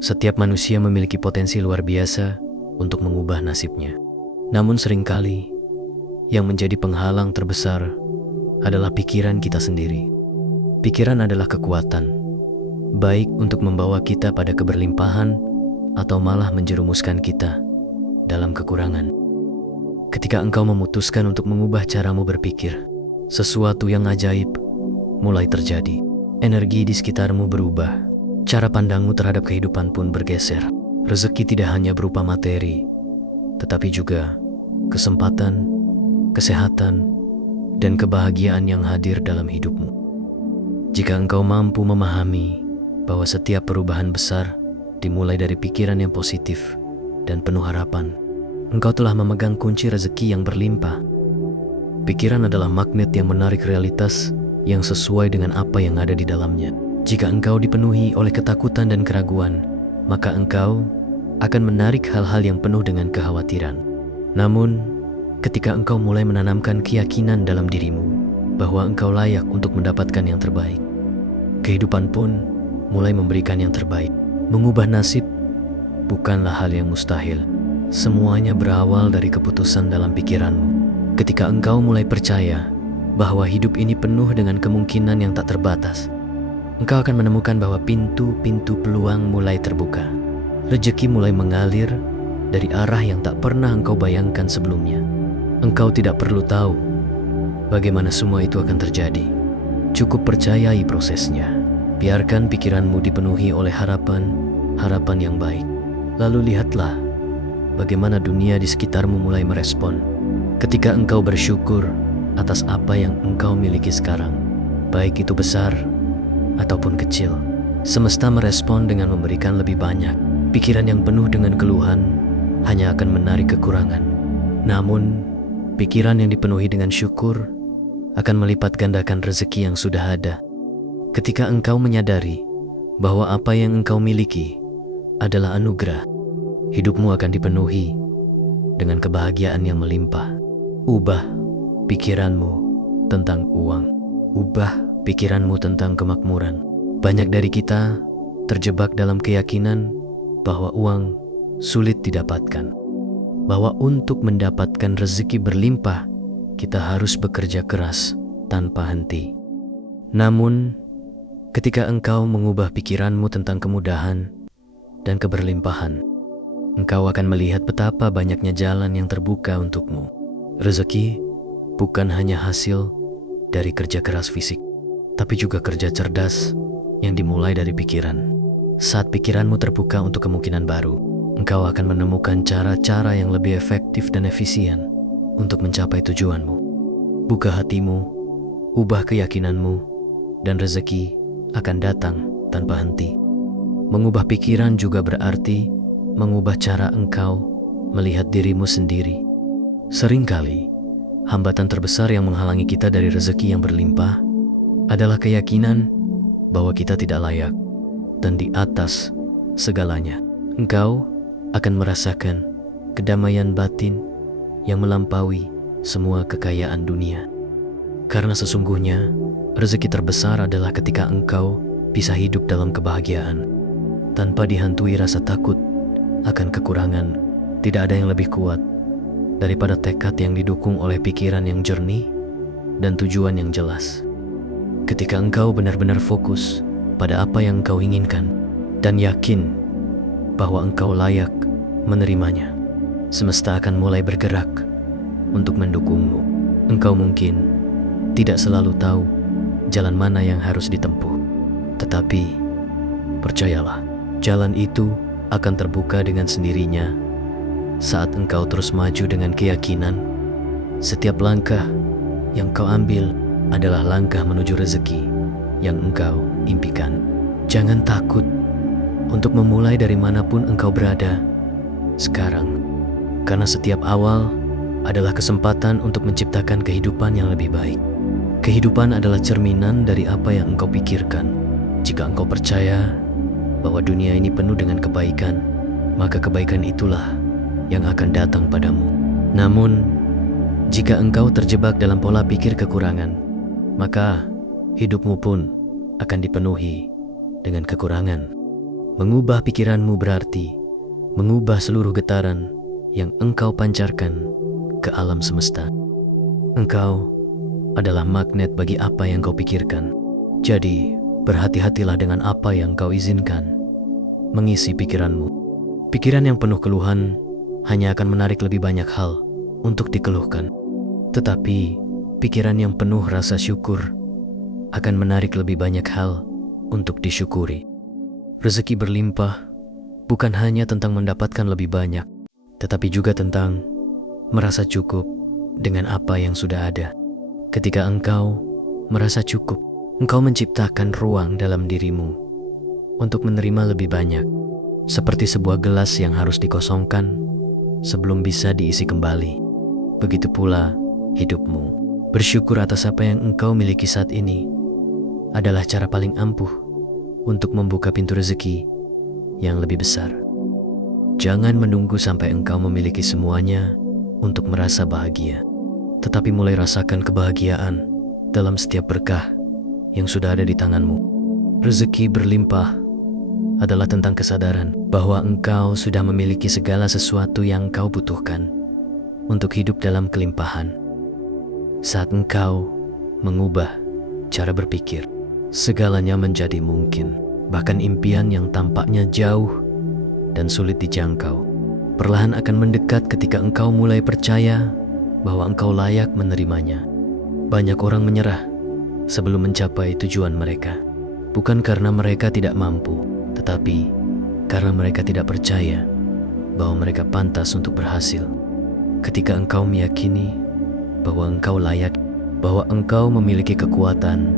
Setiap manusia memiliki potensi luar biasa untuk mengubah nasibnya. Namun seringkali, yang menjadi penghalang terbesar adalah pikiran kita sendiri. Pikiran adalah kekuatan, baik untuk membawa kita pada keberlimpahan atau malah menjerumuskan kita dalam kekurangan. Ketika engkau memutuskan untuk mengubah caramu berpikir, sesuatu yang ajaib mulai terjadi. Energi di sekitarmu berubah, cara pandangmu terhadap kehidupan pun bergeser. Rezeki tidak hanya berupa materi, tetapi juga kesempatan, kesehatan, dan kebahagiaan yang hadir dalam hidupmu. Jika engkau mampu memahami bahwa setiap perubahan besar dimulai dari pikiran yang positif dan penuh harapan, engkau telah memegang kunci rezeki yang berlimpah. Pikiran adalah magnet yang menarik realitas yang sesuai dengan apa yang ada di dalamnya. Jika engkau dipenuhi oleh ketakutan dan keraguan, maka engkau akan menarik hal-hal yang penuh dengan kekhawatiran. Namun, ketika engkau mulai menanamkan keyakinan dalam dirimu bahwa engkau layak untuk mendapatkan yang terbaik, kehidupan pun mulai memberikan yang terbaik. Mengubah nasib bukanlah hal yang mustahil. Semuanya berawal dari keputusan dalam pikiranmu. Ketika engkau mulai percaya bahwa hidup ini penuh dengan kemungkinan yang tak terbatas, engkau akan menemukan bahwa pintu-pintu peluang mulai terbuka. Rezeki mulai mengalir dari arah yang tak pernah engkau bayangkan sebelumnya. Engkau tidak perlu tahu bagaimana semua itu akan terjadi. Cukup percayai prosesnya. Biarkan pikiranmu dipenuhi oleh harapan yang baik. Lalu lihatlah bagaimana dunia di sekitarmu mulai merespon. Ketika engkau bersyukur atas apa yang engkau miliki sekarang, baik itu besar ataupun kecil, semesta merespon dengan memberikan lebih banyak. Pikiran yang penuh dengan keluhan hanya akan menarik kekurangan. Namun, pikiran yang dipenuhi dengan syukur akan melipat gandakan rezeki yang sudah ada. Ketika engkau menyadari bahwa apa yang engkau miliki adalah anugerah, hidupmu akan dipenuhi dengan kebahagiaan yang melimpah. Ubah pikiranmu tentang uang. Ubah pikiranmu tentang kemakmuran. Banyak dari kita terjebak dalam keyakinan bahwa uang sulit didapatkan, bahwa untuk mendapatkan rezeki berlimpah, kita harus bekerja keras tanpa henti. Namun, ketika engkau mengubah pikiranmu tentang kemudahan dan keberlimpahan, engkau akan melihat betapa banyaknya jalan yang terbuka untukmu. Rezeki bukan hanya hasil dari kerja keras fisik, tapi juga kerja cerdas yang dimulai dari pikiran. Saat pikiranmu terbuka untuk kemungkinan baru, engkau akan menemukan cara-cara yang lebih efektif dan efisien untuk mencapai tujuanmu. Buka hatimu, ubah keyakinanmu, dan rezeki akan datang tanpa henti. Mengubah pikiran juga berarti mengubah cara engkau melihat dirimu sendiri. Seringkali, hambatan terbesar yang menghalangi kita dari rezeki yang berlimpah adalah keyakinan bahwa kita tidak layak dan di atas segalanya. Engkau akan merasakan kedamaian batin yang melampaui semua kekayaan dunia. Karena sesungguhnya, rezeki terbesar adalah ketika engkau bisa hidup dalam kebahagiaan, tanpa dihantui rasa takut akan kekurangan. Tidak ada yang lebih kuat daripada tekad yang didukung oleh pikiran yang jernih dan tujuan yang jelas. Ketika engkau benar-benar fokus pada apa yang engkau inginkan dan yakin bahwa engkau layak menerimanya, semesta akan mulai bergerak untuk mendukungmu. Engkau mungkin tidak selalu tahu jalan mana yang harus ditempuh, tetapi percayalah, jalan itu akan terbuka dengan sendirinya saat engkau terus maju dengan keyakinan. Setiap langkah yang kau ambil adalah langkah menuju rezeki yang engkau impikan. Jangan takut untuk memulai dari manapun engkau berada sekarang, karena setiap awal adalah kesempatan untuk menciptakan kehidupan yang lebih baik. Kehidupan adalah cerminan dari apa yang engkau pikirkan. Jika engkau percaya bahwa dunia ini penuh dengan kebaikan, maka kebaikan itulah yang akan datang padamu. Namun, jika engkau terjebak dalam pola pikir kekurangan, maka hidupmu pun akan dipenuhi dengan kekurangan. Mengubah pikiranmu berarti mengubah seluruh getaran yang engkau pancarkan ke alam semesta. Engkau adalah magnet bagi apa yang kau pikirkan. Jadi, berhati-hatilah dengan apa yang kau izinkan mengisi pikiranmu. Pikiran yang penuh keluhan hanya akan menarik lebih banyak hal untuk dikeluhkan. Tetapi, pikiran yang penuh rasa syukur akan menarik lebih banyak hal untuk disyukuri. Rezeki berlimpah bukan hanya tentang mendapatkan lebih banyak, tetapi juga tentang merasa cukup dengan apa yang sudah ada. Ketika engkau merasa cukup, engkau menciptakan ruang dalam dirimu untuk menerima lebih banyak, seperti sebuah gelas yang harus dikosongkan sebelum bisa diisi kembali. Begitu pula hidupmu. Bersyukur atas apa yang engkau miliki saat ini adalah cara paling ampuh untuk membuka pintu rezeki yang lebih besar. Jangan menunggu sampai engkau memiliki semuanya untuk merasa bahagia, tetapi mulai rasakan kebahagiaan dalam setiap berkah yang sudah ada di tanganmu. Rezeki berlimpah adalah tentang kesadaran bahwa engkau sudah memiliki segala sesuatu yang engkau butuhkan untuk hidup dalam kelimpahan. Saat engkau mengubah cara berpikir, segalanya menjadi mungkin. Bahkan impian yang tampaknya jauh dan sulit dijangkau perlahan akan mendekat ketika engkau mulai percaya bahwa engkau layak menerimanya. Banyak orang menyerah sebelum mencapai tujuan mereka, bukan karena mereka tidak mampu, tetapi karena mereka tidak percaya bahwa mereka pantas untuk berhasil. Ketika engkau meyakini bahwa engkau layak, bahwa engkau memiliki kekuatan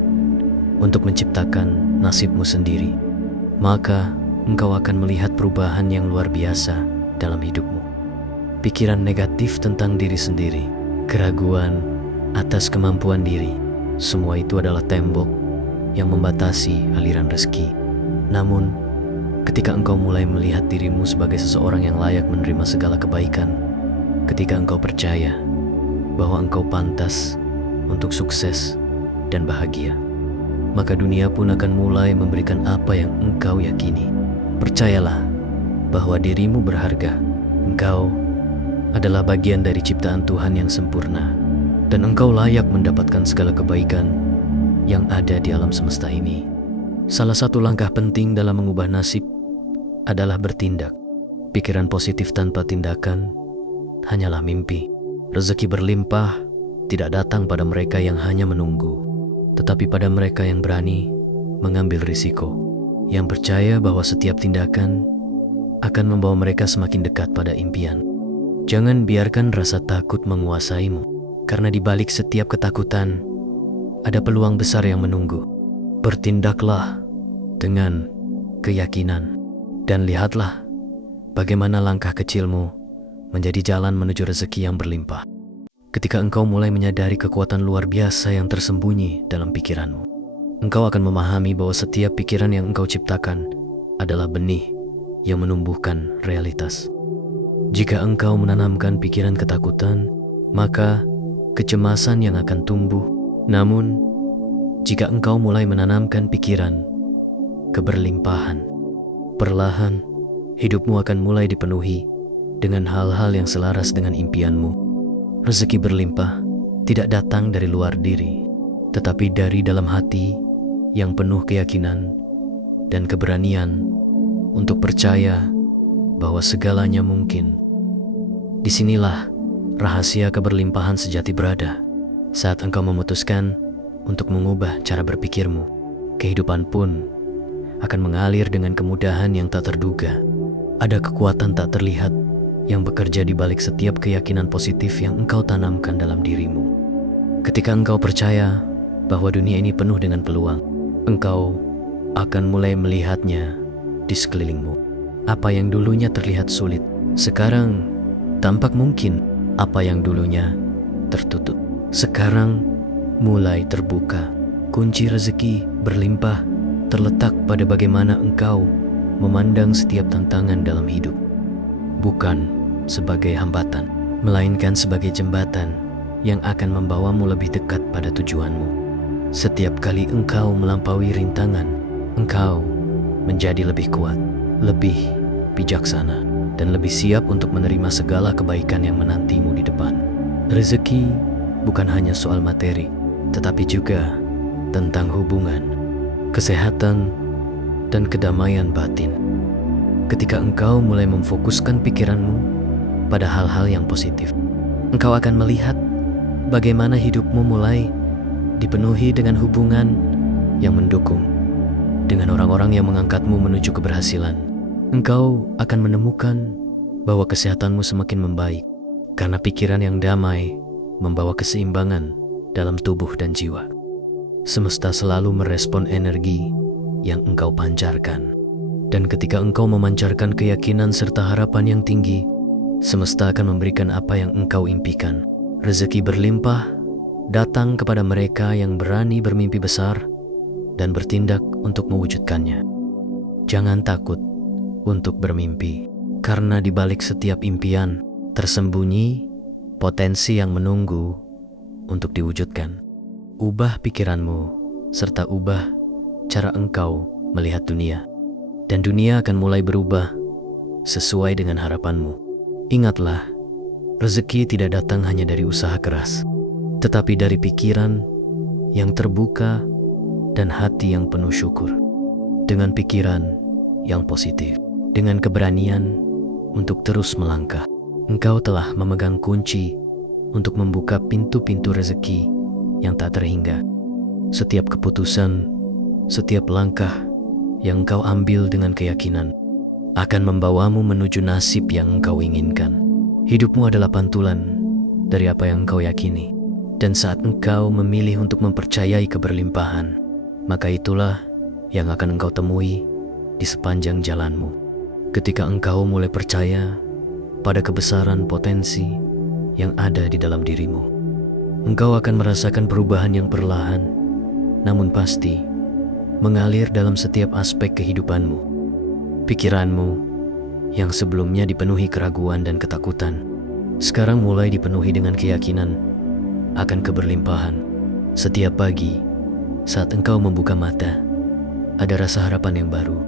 untuk menciptakan nasibmu sendiri, maka engkau akan melihat perubahan yang luar biasa dalam hidupmu. Pikiran negatif tentang diri sendiri, keraguan atas kemampuan diri, semua itu adalah tembok yang membatasi aliran rezeki. Namun, ketika engkau mulai melihat dirimu sebagai seseorang yang layak menerima segala kebaikan, ketika engkau percaya bahwa engkau pantas untuk sukses dan bahagia, maka dunia pun akan mulai memberikan apa yang engkau yakini. Percayalah bahwa dirimu berharga. Engkau adalah bagian dari ciptaan Tuhan yang sempurna, dan engkau layak mendapatkan segala kebaikan yang ada di alam semesta ini. Salah satu langkah penting dalam mengubah nasib adalah bertindak. Pikiran positif tanpa tindakan hanyalah mimpi. Rezeki berlimpah tidak datang pada mereka yang hanya menunggu, tetapi pada mereka yang berani mengambil risiko, yang percaya bahwa setiap tindakan akan membawa mereka semakin dekat pada impian. Jangan biarkan rasa takut menguasaimu, karena di balik setiap ketakutan ada peluang besar yang menunggu. Bertindaklah dengan keyakinan, dan lihatlah bagaimana langkah kecilmu menjadi jalan menuju rezeki yang berlimpah. Ketika engkau mulai menyadari kekuatan luar biasa yang tersembunyi dalam pikiranmu, engkau akan memahami bahwa setiap pikiran yang engkau ciptakan adalah benih yang menumbuhkan realitas. Jika engkau menanamkan pikiran ketakutan, maka kecemasan yang akan tumbuh. Namun, jika engkau mulai menanamkan pikiran keberlimpahan, perlahan hidupmu akan mulai dipenuhi dengan hal-hal yang selaras dengan impianmu. Rezeki berlimpah tidak datang dari luar diri, tetapi dari dalam hati yang penuh keyakinan dan keberanian untuk percaya bahwa segalanya mungkin. Disinilah rahasia keberlimpahan sejati berada. Saat engkau memutuskan untuk mengubah cara berpikirmu, kehidupan pun akan mengalir dengan kemudahan yang tak terduga. Ada kekuatan tak terlihat yang bekerja di balik setiap keyakinan positif yang engkau tanamkan dalam dirimu. Ketika engkau percaya bahwa dunia ini penuh dengan peluang, engkau akan mulai melihatnya di sekelilingmu. Apa yang dulunya terlihat sulit, sekarang tampak mungkin. Apa yang dulunya tertutup, sekarang mulai terbuka. Kunci rezeki berlimpah terletak pada bagaimana engkau memandang setiap tantangan dalam hidup, bukan sebagai hambatan, melainkan sebagai jembatan yang akan membawamu lebih dekat pada tujuanmu. Setiap kali engkau melampaui rintangan, engkau menjadi lebih kuat. lebih bijaksana, dan lebih siap untuk menerima segala kebaikan yang menantimu di depan. Rezeki bukan hanya soal materi, tetapi juga tentang hubungan, kesehatan, dan kedamaian batin. Ketika engkau mulai memfokuskan pikiranmu pada hal-hal yang positif, engkau akan melihat bagaimana hidupmu mulai dipenuhi dengan hubungan yang mendukung, dengan orang-orang yang mengangkatmu menuju keberhasilan. Engkau akan menemukan bahwa kesehatanmu semakin membaik, karena pikiran yang damai membawa keseimbangan dalam tubuh dan jiwa. Semesta selalu merespon energi yang engkau pancarkan. Dan ketika engkau memancarkan keyakinan serta harapan yang tinggi, semesta akan memberikan apa yang engkau impikan. Rezeki berlimpah datang kepada mereka yang berani bermimpi besar dan bertindak untuk mewujudkannya. Jangan takut untuk bermimpi, karena di balik setiap impian tersembunyi potensi yang menunggu untuk diwujudkan. Ubah pikiranmu serta ubah cara engkau melihat dunia, dan dunia akan mulai berubah sesuai dengan harapanmu. Ingatlah, rezeki tidak datang hanya dari usaha keras, tetapi dari pikiran yang terbuka dan hati yang penuh syukur. Dengan pikiran yang positif, dengan keberanian untuk terus melangkah, engkau telah memegang kunci untuk membuka pintu-pintu rezeki yang tak terhingga. Setiap keputusan, setiap langkah yang engkau ambil dengan keyakinan akan membawamu menuju nasib yang engkau inginkan. Hidupmu adalah pantulan dari apa yang engkau yakini. Dan saat engkau memilih untuk mempercayai keberlimpahan, maka itulah yang akan engkau temui di sepanjang jalanmu. Ketika engkau mulai percaya pada kebesaran potensi yang ada di dalam dirimu, engkau akan merasakan perubahan yang perlahan, namun pasti, mengalir dalam setiap aspek kehidupanmu. Pikiranmu yang sebelumnya dipenuhi keraguan dan ketakutan, sekarang mulai dipenuhi dengan keyakinan akan keberlimpahan. Setiap pagi, saat engkau membuka mata, ada rasa harapan yang baru.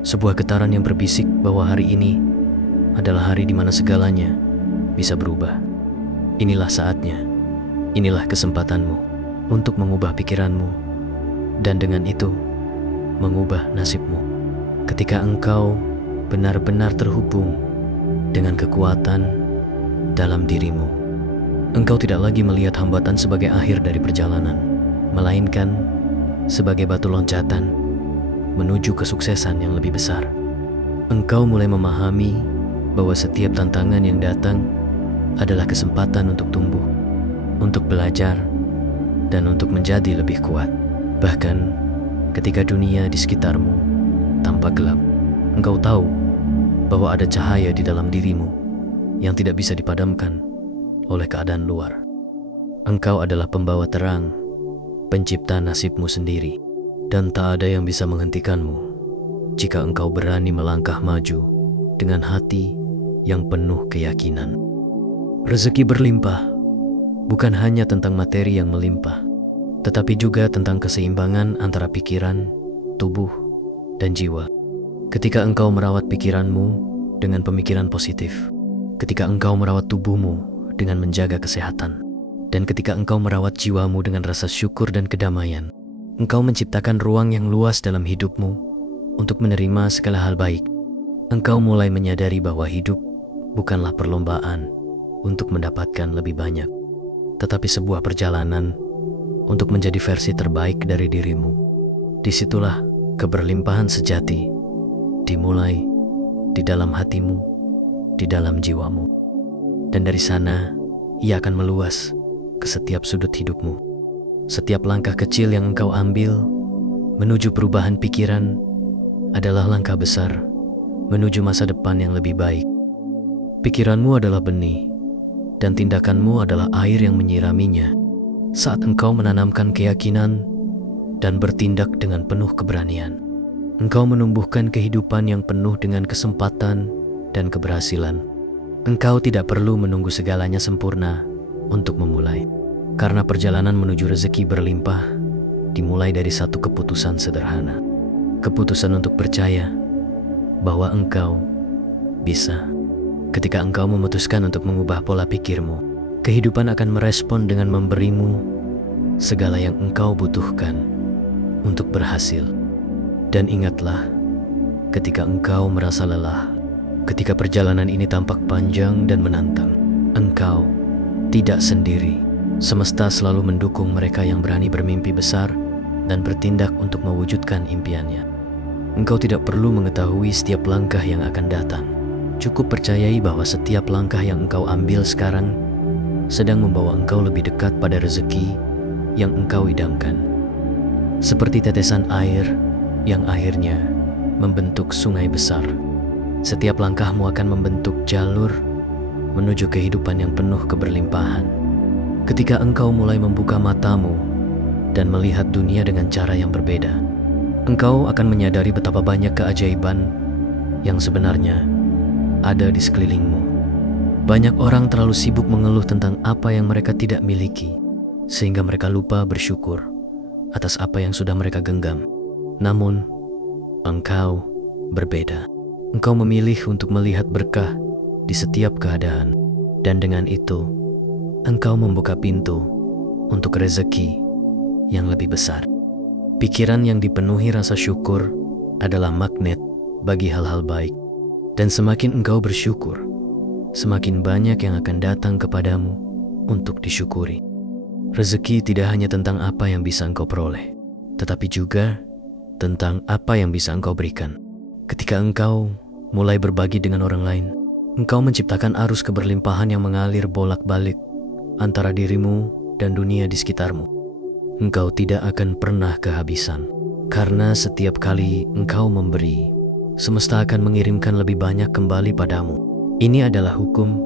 Sebuah getaran yang berbisik bahwa hari ini adalah hari di mana segalanya bisa berubah. Inilah saatnya, inilah kesempatanmu untuk mengubah pikiranmu, dan dengan itu, mengubah nasibmu. Ketika engkau benar-benar terhubung dengan kekuatan dalam dirimu, engkau tidak lagi melihat hambatan sebagai akhir dari perjalanan, melainkan sebagai batu loncatan menuju kesuksesan yang lebih besar. Engkau mulai memahami bahwa setiap tantangan yang datang adalah kesempatan untuk tumbuh, untuk belajar, dan untuk menjadi lebih kuat. Bahkan ketika dunia di sekitarmu tampak gelap, engkau tahu bahwa ada cahaya di dalam dirimu yang tidak bisa dipadamkan oleh keadaan luar. Engkau adalah pembawa terang, pencipta nasibmu sendiri, dan tak ada yang bisa menghentikanmu jika engkau berani melangkah maju dengan hati yang penuh keyakinan. Rezeki berlimpah bukan hanya tentang materi yang melimpah, tetapi juga tentang keseimbangan antara pikiran, tubuh, dan jiwa. Ketika engkau merawat pikiranmu dengan pemikiran positif, ketika engkau merawat tubuhmu dengan menjaga kesehatan, dan ketika engkau merawat jiwamu dengan rasa syukur dan kedamaian, engkau menciptakan ruang yang luas dalam hidupmu untuk menerima segala hal baik. Engkau mulai menyadari bahwa hidup bukanlah perlombaan untuk mendapatkan lebih banyak, tetapi sebuah perjalanan untuk menjadi versi terbaik dari dirimu. Disitulah keberlimpahan sejati dimulai di dalam hatimu, di dalam jiwamu. Dan dari sana, ia akan meluas ke setiap sudut hidupmu. Setiap langkah kecil yang engkau ambil menuju perubahan pikiran adalah langkah besar menuju masa depan yang lebih baik. Pikiranmu adalah benih, dan tindakanmu adalah air yang menyiraminya. Saat engkau menanamkan keyakinan dan bertindak dengan penuh keberanian, engkau menumbuhkan kehidupan yang penuh dengan kesempatan dan keberhasilan. Engkau tidak perlu menunggu segalanya sempurna untuk memulai, karena perjalanan menuju rezeki berlimpah dimulai dari satu keputusan sederhana. Keputusan untuk percaya bahwa engkau bisa. Ketika engkau memutuskan untuk mengubah pola pikirmu, kehidupan akan merespon dengan memberimu segala yang engkau butuhkan untuk berhasil. Dan ingatlah, ketika engkau merasa lelah, ketika perjalanan ini tampak panjang dan menantang, engkau tidak sendiri. Semesta selalu mendukung mereka yang berani bermimpi besar dan bertindak untuk mewujudkan impiannya. Engkau tidak perlu mengetahui setiap langkah yang akan datang. Cukup percayai bahwa setiap langkah yang engkau ambil sekarang sedang membawa engkau lebih dekat pada rezeki yang engkau idamkan. Seperti tetesan air yang akhirnya membentuk sungai besar. Setiap langkahmu akan membentuk jalur menuju kehidupan yang penuh keberlimpahan. Ketika engkau mulai membuka matamu dan melihat dunia dengan cara yang berbeda, engkau akan menyadari betapa banyak keajaiban yang sebenarnya ada di sekelilingmu. Banyak orang terlalu sibuk mengeluh tentang apa yang mereka tidak miliki, sehingga mereka lupa bersyukur atas apa yang sudah mereka genggam. Namun, engkau berbeda. Engkau memilih untuk melihat berkah di setiap keadaan, dan dengan itu, engkau membuka pintu untuk rezeki yang lebih besar. Pikiran yang dipenuhi rasa syukur adalah magnet bagi hal-hal baik, dan semakin engkau bersyukur, semakin banyak yang akan datang kepadamu untuk disyukuri. Rezeki tidak hanya tentang apa yang bisa engkau peroleh, tetapi juga tentang apa yang bisa engkau berikan. Ketika engkau mulai berbagi dengan orang lain, engkau menciptakan arus keberlimpahan yang mengalir bolak-balik antara dirimu dan dunia di sekitarmu. Engkau tidak akan pernah kehabisan, karena setiap kali engkau memberi, semesta akan mengirimkan lebih banyak kembali padamu. Ini adalah hukum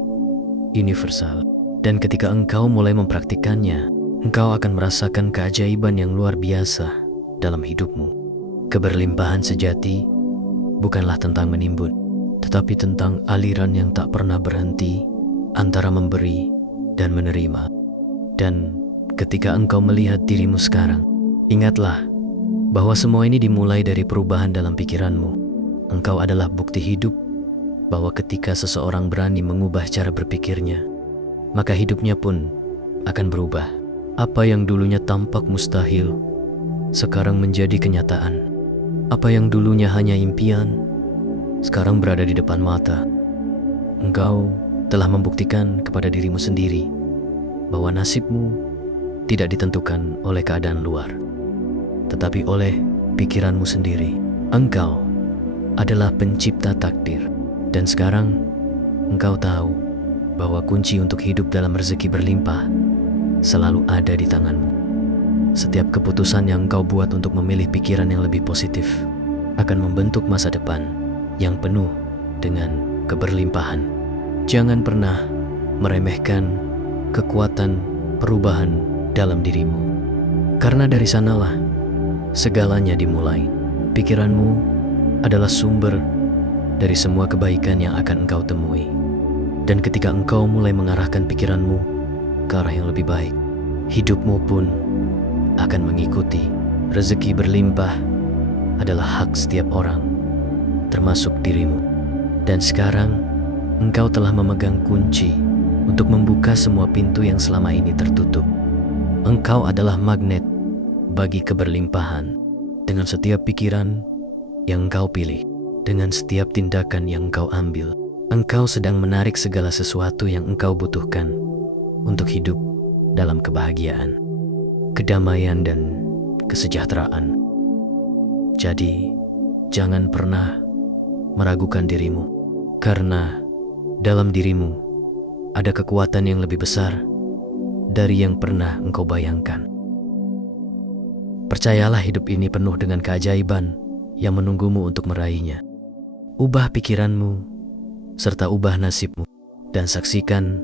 universal, dan ketika engkau mulai mempraktikannya, engkau akan merasakan keajaiban yang luar biasa dalam hidupmu. Keberlimpahan sejati bukanlah tentang menimbun, tetapi tentang aliran yang tak pernah berhenti antara memberi dan menerima. Dan ketika engkau melihat dirimu sekarang, ingatlah bahwa semua ini dimulai dari perubahan dalam pikiranmu. Engkau adalah bukti hidup bahwa ketika seseorang berani mengubah cara berpikirnya, maka hidupnya pun akan berubah. Apa yang dulunya tampak mustahil, sekarang menjadi kenyataan. Apa yang dulunya hanya impian, sekarang berada di depan mata. Engkau telah membuktikan kepada dirimu sendiri bahwa nasibmu tidak ditentukan oleh keadaan luar, tetapi oleh pikiranmu sendiri. Engkau adalah pencipta takdir, dan sekarang engkau tahu bahwa kunci untuk hidup dalam rezeki berlimpah selalu ada di tanganmu. Setiap keputusan yang engkau buat untuk memilih pikiran yang lebih positif akan membentuk masa depan yang penuh dengan keberlimpahan. Jangan pernah meremehkan kekuatan perubahan dalam dirimu, karena dari sanalah segalanya dimulai. Pikiranmu adalah sumber dari semua kebaikan yang akan engkau temui. Dan ketika engkau mulai mengarahkan pikiranmu ke arah yang lebih baik, hidupmu pun akan mengikuti. Rezeki berlimpah adalah hak setiap orang, termasuk dirimu. Dan sekarang engkau telah memegang kunci untuk membuka semua pintu yang selama ini tertutup. Engkau adalah magnet bagi keberlimpahan. Dengan setiap pikiran yang engkau pilih, dengan setiap tindakan yang engkau ambil, engkau sedang menarik segala sesuatu yang engkau butuhkan untuk hidup dalam kebahagiaan, kedamaian, dan kesejahteraan. Jadi, jangan pernah meragukan dirimu, karena dalam dirimu ada kekuatan yang lebih besar dari yang pernah engkau bayangkan. Percayalah, hidup ini penuh dengan keajaiban yang menunggumu untuk meraihnya. Ubah pikiranmu serta ubah nasibmu, dan saksikan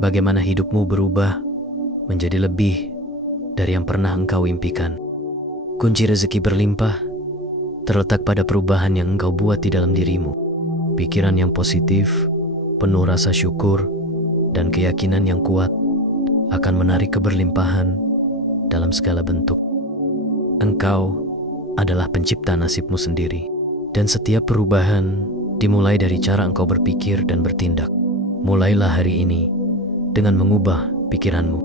bagaimana hidupmu berubah menjadi lebih dari yang pernah engkau impikan. Kunci rezeki berlimpah terletak pada perubahan yang engkau buat di dalam dirimu. Pikiran yang positif, penuh rasa syukur, dan keyakinan yang kuat akan menarik keberlimpahan dalam segala bentuk. Engkau adalah pencipta nasibmu sendiri, Dan setiap perubahan dimulai dari cara engkau berpikir dan bertindak. Mulailah hari ini dengan mengubah pikiranmu.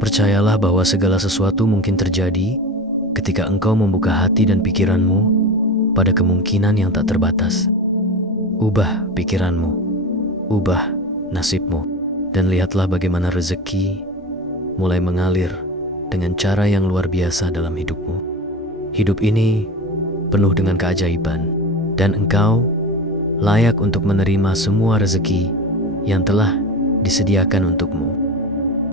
Percayalah bahwa segala sesuatu mungkin terjadi ketika engkau membuka hati dan pikiranmu pada kemungkinan yang tak terbatas. Ubah pikiranmu, ubah nasibmu, dan lihatlah bagaimana rezeki mulai mengalir dengan cara yang luar biasa dalam hidupmu. Hidup ini penuh dengan keajaiban, dan engkau layak untuk menerima semua rezeki yang telah disediakan untukmu.